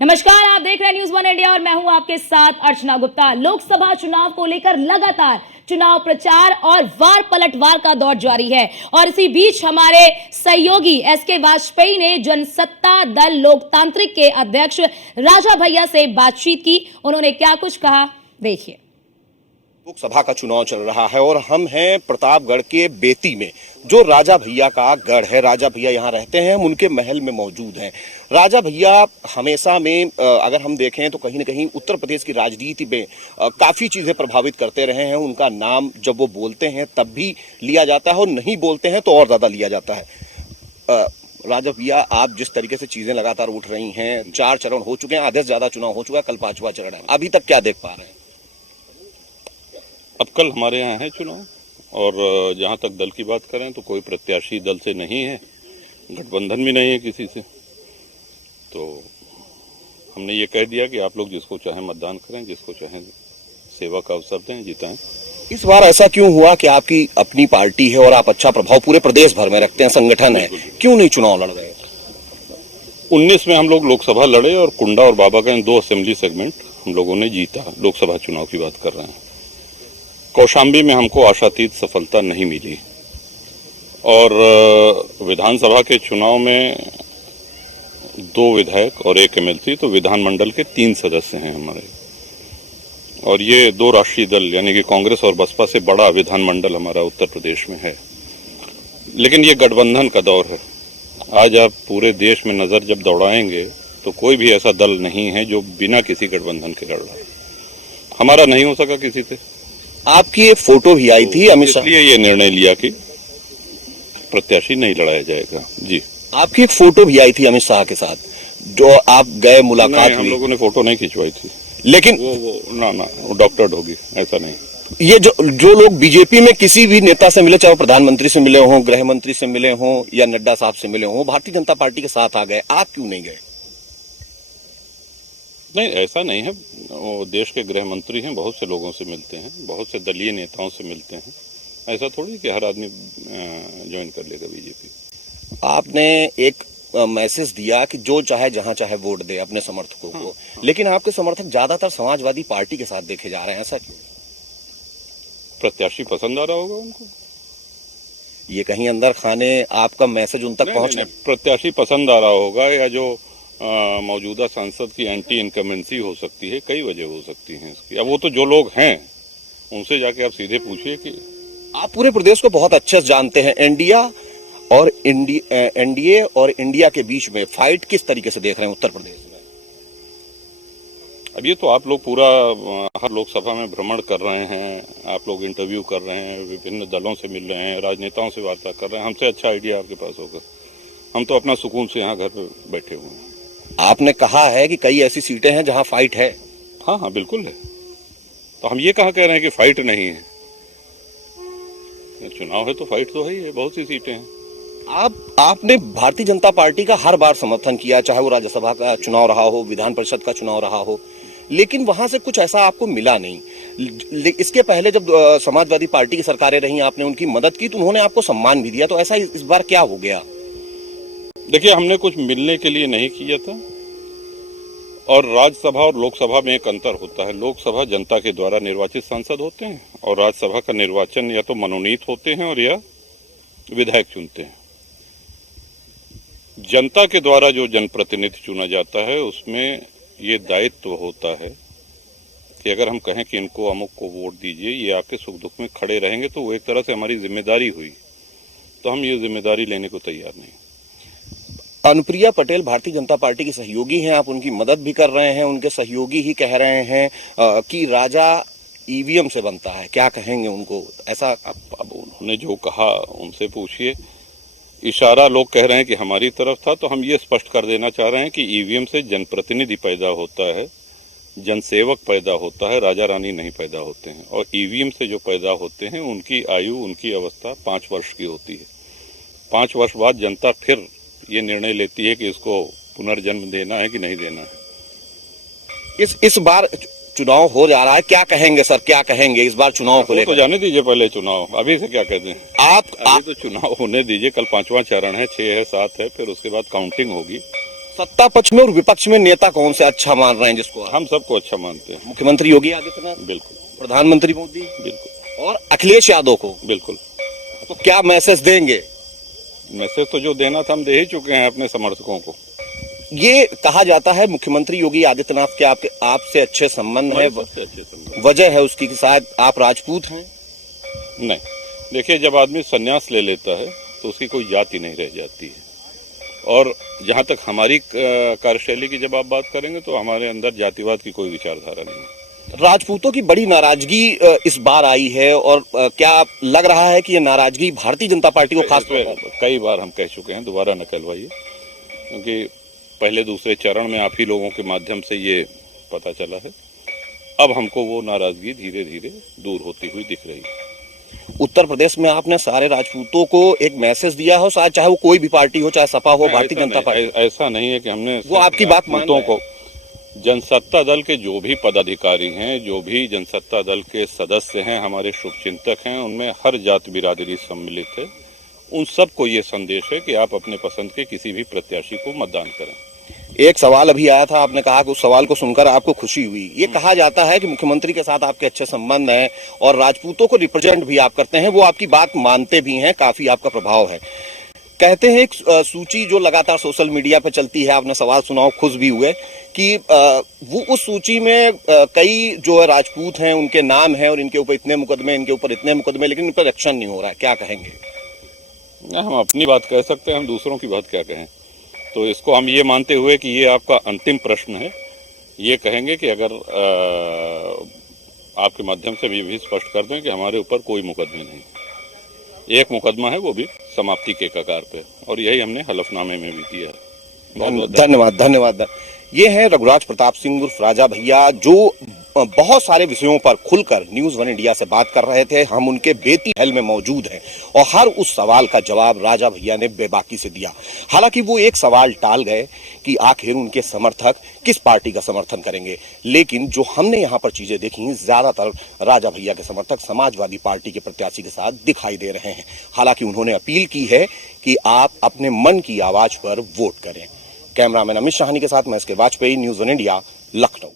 नमस्कार, आप देख रहे हैं न्यूज़ वन इंडिया और मैं हूं आपके साथ अर्चना गुप्ता। लोकसभा चुनाव को लेकर लगातार चुनाव प्रचार और वार पलटवार का दौर जारी है और इसी बीच हमारे सहयोगी एसके वाजपेयी ने जनसत्ता दल लोकतांत्रिक के अध्यक्ष राजा भैया से बातचीत की। उन्होंने क्या कुछ कहा, देखिए। लोकसभा का चुनाव चल रहा है और हम हैं प्रतापगढ़ के बेती में, जो राजा भैया का गढ़ है। राजा भैया यहाँ रहते हैं, हम उनके महल में मौजूद हैं। राजा भैया हमेशा में अगर हम देखें तो कहीं ना कहीं उत्तर प्रदेश की राजनीति में काफ़ी चीज़ें प्रभावित करते रहे हैं। उनका नाम जब वो बोलते हैं तब भी लिया जाता है और नहीं बोलते हैं तो और ज़्यादा लिया जाता है। राजा भैया, आप जिस तरीके से चीज़ें लगातार उठ रही हैं, 4 चरण हो चुके हैं, आधे से ज़्यादा चुनाव हो चुका है, कल 5वां चरण है, अभी तक क्या देख पा रहे हैं? अब कल हमारे यहाँ है चुनाव और जहाँ तक दल की बात करें तो कोई प्रत्याशी दल से नहीं है, गठबंधन भी नहीं है किसी से। तो हमने ये कह दिया कि आप लोग जिसको चाहें मतदान करें, जिसको चाहें सेवा का अवसर दें, जिताएं। इस बार ऐसा क्यों हुआ कि आपकी अपनी पार्टी है और आप अच्छा प्रभाव पूरे प्रदेश भर में रखते हैं, संगठन है, क्यों नहीं चुनाव लड़ रहे? 19 में हम लोग लोकसभा लड़े और कुंडा और बाबा का इन 2 असेंबली सेगमेंट हम लोगों ने जीता। लोकसभा चुनाव की बात कर रहे हैं। कौशाम्बी में हमको आशातीत सफलता नहीं मिली और विधानसभा के चुनाव में 2 विधायक और 1 एमएलसी, तो विधानमंडल के 3 सदस्य हैं हमारे। और ये 2 राष्ट्रीय दल यानी कि कांग्रेस और बसपा से बड़ा विधानमंडल हमारा उत्तर प्रदेश में है। लेकिन ये गठबंधन का दौर है। आज आप पूरे देश में नज़र जब दौड़ाएंगे तो कोई भी ऐसा दल नहीं है जो बिना किसी गठबंधन के लड़ रहा है। हमारा नहीं हो सका किसी से। आपकी एक फोटो भी आई थी अमित शाह, इसलिए ये निर्णय लिया कि प्रत्याशी नहीं लड़ाया जाएगा। जी, आपकी एक फोटो भी आई थी अमित शाह के साथ, जो आप गए, मुलाकात हुई। हम लोगों ने फोटो नहीं खिंचवाई थी, लेकिन वो डॉक्टर्ड होगी, ऐसा नहीं। ये जो लोग बीजेपी में किसी भी नेता से मिले, चाहे वो प्रधानमंत्री से मिले हों, गृह मंत्री से मिले हों या नड्डा साहब से मिले हों, भारतीय जनता पार्टी के साथ आ गए, आप क्यों नहीं गए? नहीं, ऐसा नहीं है। वो देश के गृह मंत्री हैं, बहुत से लोगों से मिलते हैं, बहुत से दलीय नेताओं से मिलते हैं। ऐसा थोड़ी कि हर आदमी ज्वाइन कर लेगा बीजेपी। आपने एक मैसेज दिया कि जो चाहे जहां चाहे वोट दे अपने समर्थकों को, लेकिन आपके समर्थक ज्यादातर समाजवादी पार्टी के साथ देखे जा रहे हैं, ऐसा क्यों? प्रत्याशी पसंद आ रहा होगा उनको। ये कहीं अंदर खाने आपका मैसेज उन तक पहुंच? प्रत्याशी पसंद आ रहा होगा या जो मौजूदा सांसद की एंटी इनकमेंसी हो सकती है, कई वजह हो सकती हैं इसकी। अब वो तो जो लोग हैं उनसे जाके आप सीधे पूछिए कि आप पूरे प्रदेश को बहुत अच्छे से जानते हैं। एनडीए और इंडिया के बीच में फाइट किस तरीके से देख रहे हैं उत्तर प्रदेश में? अब ये तो आप लोग पूरा हर लोकसभा में भ्रमण कर रहे हैं, आप लोग इंटरव्यू कर रहे हैं, विभिन्न दलों से मिल रहे हैं, राजनेताओं से वार्ता कर रहे हैं। हमसे अच्छा आइडिया आपके पास होगा। हम तो अपना सुकून से यहाँ घर पे बैठे हुए हैं। आपने कहा है कि कई ऐसी सीटें हैं जहां फाइट है। हाँ, बिल्कुल है। तो हम ये कहाँ कह रहे हैं कि फाइट नहीं है? चुनाव है तो फाइट तो है ही है, बहुत सी सीटें हैं। आपने भारतीय जनता पार्टी का हर बार समर्थन किया, चाहे वो राज्यसभा का चुनाव रहा हो, विधान परिषद का चुनाव रहा हो, लेकिन वहां से कुछ ऐसा आपको मिला नहीं। इसके पहले जब समाजवादी पार्टी की सरकारें रही, आपने उनकी मदद की तो उन्होंने आपको सम्मान भी दिया, तो ऐसा इस बार क्या हो गया? देखिए, हमने कुछ मिलने के लिए नहीं किया था। और राज्यसभा और लोकसभा में एक अंतर होता है। लोकसभा जनता के द्वारा निर्वाचित सांसद होते हैं और राज्यसभा का निर्वाचन या तो मनोनीत होते हैं और या विधायक चुनते हैं। जनता के द्वारा जो जनप्रतिनिधि चुना जाता है उसमें ये दायित्व होता है कि अगर हम कहें कि इनको अमुक को वोट दीजिए, ये आपके सुख दुख में खड़े रहेंगे, तो वो एक तरह से हमारी जिम्मेदारी हुई। तो हम ये जिम्मेदारी लेने को तैयार नहीं। अनुप्रिया पटेल भारतीय जनता पार्टी की सहयोगी हैं, आप उनकी मदद भी कर रहे हैं। उनके सहयोगी ही कह रहे हैं कि राजा ईवीएम से बनता है, क्या कहेंगे उनको? ऐसा अब उन्होंने जो कहा उनसे पूछिए। इशारा लोग कह रहे हैं कि हमारी तरफ था, तो हम ये स्पष्ट कर देना चाह रहे हैं कि ईवीएम से जनप्रतिनिधि पैदा होता है, जनसेवक पैदा होता है, राजा रानी नहीं पैदा होते हैं। और ईवीएम से जो पैदा होते हैं उनकी आयु, उनकी अवस्था 5 वर्ष की होती है। 5 वर्ष बाद जनता फिर ये निर्णय लेती है कि इसको पुनर्जन्म देना है कि नहीं देना है। इस बार चुनाव हो जा रहा है, क्या कहेंगे सर, क्या कहेंगे इस बार चुनाव को लेकर? तो जाने दीजिए पहले चुनाव, अभी से क्या कहते हैं आप तो चुनाव होने दीजिए। कल 5वां चरण है, 6 है, 7 है, फिर उसके बाद काउंटिंग होगी। सत्ता पक्ष में और विपक्ष में नेता कौन से अच्छा मान रहे हैं जिसको आप? हम सबको अच्छा मानते हैं। मुख्यमंत्री योगी आदित्यनाथ, बिल्कुल प्रधानमंत्री मोदी बिल्कुल और अखिलेश यादव को। बिल्कुल। तो क्या मैसेज देंगे? मैसेज तो जो देना था हम दे ही चुके हैं अपने समर्थकों को। ये कहा जाता है मुख्यमंत्री योगी आदित्यनाथ के आपसे अच्छे संबंध है, सबसे अच्छे संबंध। वजह है उसकी कि शायद आप राजपूत हैं। नहीं, देखिए जब आदमी संन्यास ले लेता है तो उसकी कोई जाति नहीं रह जाती है। और जहाँ तक हमारी कार्यशैली की जब आप बात करेंगे तो हमारे अंदर जातिवाद की कोई विचारधारा नहीं है। राजपूतों की बड़ी नाराजगी इस बार आई है और क्या लग रहा है कि ये नाराजगी भारतीय जनता पार्टी को खास तौर पर? कई बार हम कह चुके हैं, दोबारा न कहलवाइए, क्योंकि पहले दूसरे चरण में आप ही लोगों के माध्यम से ये पता चला है। अब हमको वो नाराजगी धीरे धीरे दूर होती हुई दिख रही है। उत्तर प्रदेश में आपने सारे राजपूतों को एक मैसेज दिया हो, शायद चाहे वो कोई भी पार्टी हो, चाहे सपा हो, भारतीय जनता पार्टी। ऐसा नहीं है कि हमने वो आपकी बात मान राजपूतों को, जनसत्ता दल के जो भी पदाधिकारी हैं, जो भी जनसत्ता दल के सदस्य हैं, हमारे शुभचिंतक हैं, उनमें हर जात बिरादरी सम्मिलित है। उन सबको ये संदेश है कि आप अपने पसंद के किसी भी प्रत्याशी को मतदान करें। एक सवाल अभी आया था, आपने कहा कि उस सवाल को सुनकर आपको खुशी हुई। ये कहा जाता है कि मुख्यमंत्री के साथ आपके अच्छे संबंध हैं और राजपूतों को रिप्रेजेंट भी आप करते हैं, वो आपकी बात मानते भी हैं, काफी आपका प्रभाव है। कहते हैं एक सूची जो लगातार सोशल मीडिया पर चलती है, आपने सवाल सुनाओ, खुश भी हुए कि वो उस सूची में कई जो है राजपूत हैं, उनके नाम हैं और इनके ऊपर इतने मुकदमे, इनके ऊपर इतने मुकदमे, लेकिन इन पर एक्शन नहीं हो रहा है। क्या कहेंगे? हम अपनी बात कह सकते हैं, हम दूसरों की बात क्या कहें। तो इसको हम ये मानते हुए कि ये आपका अंतिम प्रश्न है, ये कहेंगे कि अगर आपके माध्यम से भी स्पष्ट कर दें कि हमारे ऊपर कोई मुकदमे नहीं, एक मुकदमा है, वो भी समाप्ति के कगार पे, और यही हमने हलफनामे में भी दिया है। धन्यवाद धन्यवाद। ये हैं रघुराज प्रताप सिंह उर्फ राजा भैया, जो बहुत सारे विषयों पर खुलकर न्यूज़ वन इंडिया से बात कर रहे थे। हम उनके बेती महल में मौजूद हैं और हर उस सवाल का जवाब राजा भैया ने बेबाकी से दिया। हालांकि वो एक सवाल टाल गए कि आखिर उनके समर्थक किस पार्टी का समर्थन करेंगे, लेकिन जो हमने यहाँ पर चीजें देखी, ज्यादातर राजा भैया के समर्थक समाजवादी पार्टी के प्रत्याशी के साथ दिखाई दे रहे हैं। हालांकि उन्होंने अपील की है कि आप अपने मन की आवाज पर वोट करें। कैमरामैन अमित शाहनी के साथ मैं एस के Vajpayee, news one India, Lucknow.